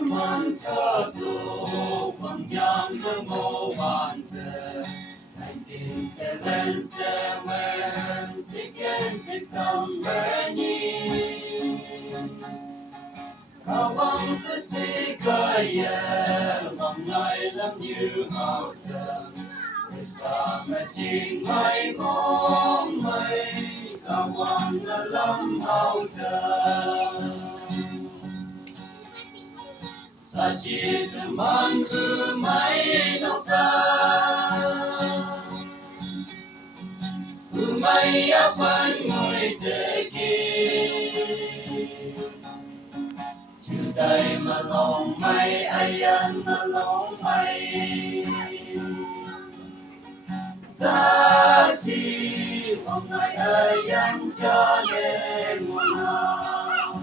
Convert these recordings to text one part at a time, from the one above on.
man cơ tu quang yang cơ ngô ban tờ 1977 sick and sick number Kawang sip si kaya mong ngay lắm như màu tầm Sa mà chinh mây mong mây Kawang là lắm màu tầm Sa chi tư man tư mây nô ca Mây áp phân người tê Tay mà lòng mây ai ăn mà lòng mây giá trị mong ngày ai ăn cho nên mùa nào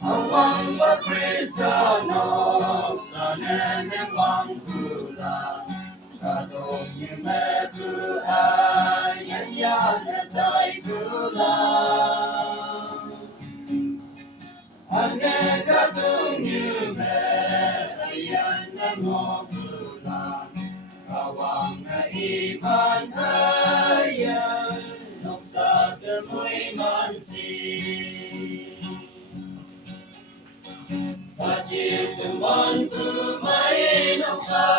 ông vang và Cristo nó sa nên em vang cứ là cả đồng như mẹ cứ ai nhân nhân tay cứ là Ane katung như mẹ ayan na mo kula Kawang na iman ayan Nung sa temoy man si Sa chituman kumay nung ka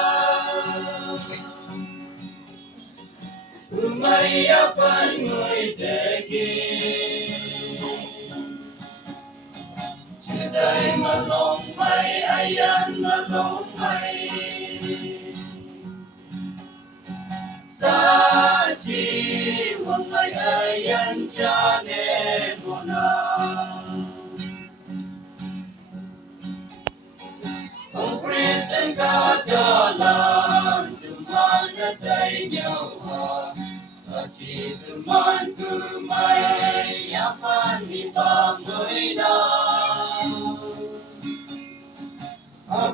Kumay afan mo'y tekin Day mà lòng mây ai ăn mà lòng mây sa chi mong ngày ai ăn cha nên buồn ông Christian cả cho lần từ man đã tay nhau hòa sa chi từ man cứ mây áp phan đi ba người nào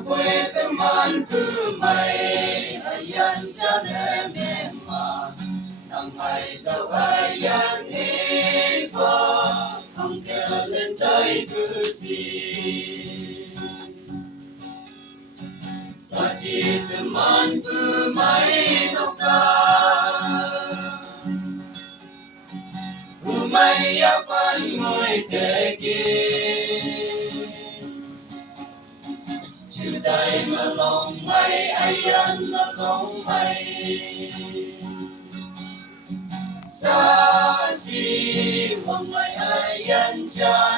Quê teman cứ mày ayan cha nem em mà nang hay tao ayan đi qua không kêu lên tay cứ si sa chi teman cứ mày đâu cả mày áp phan ngồi kề kia Tay mà lòng mây ai ăn mà lòng mây sa chi mong ngày ai ăn cha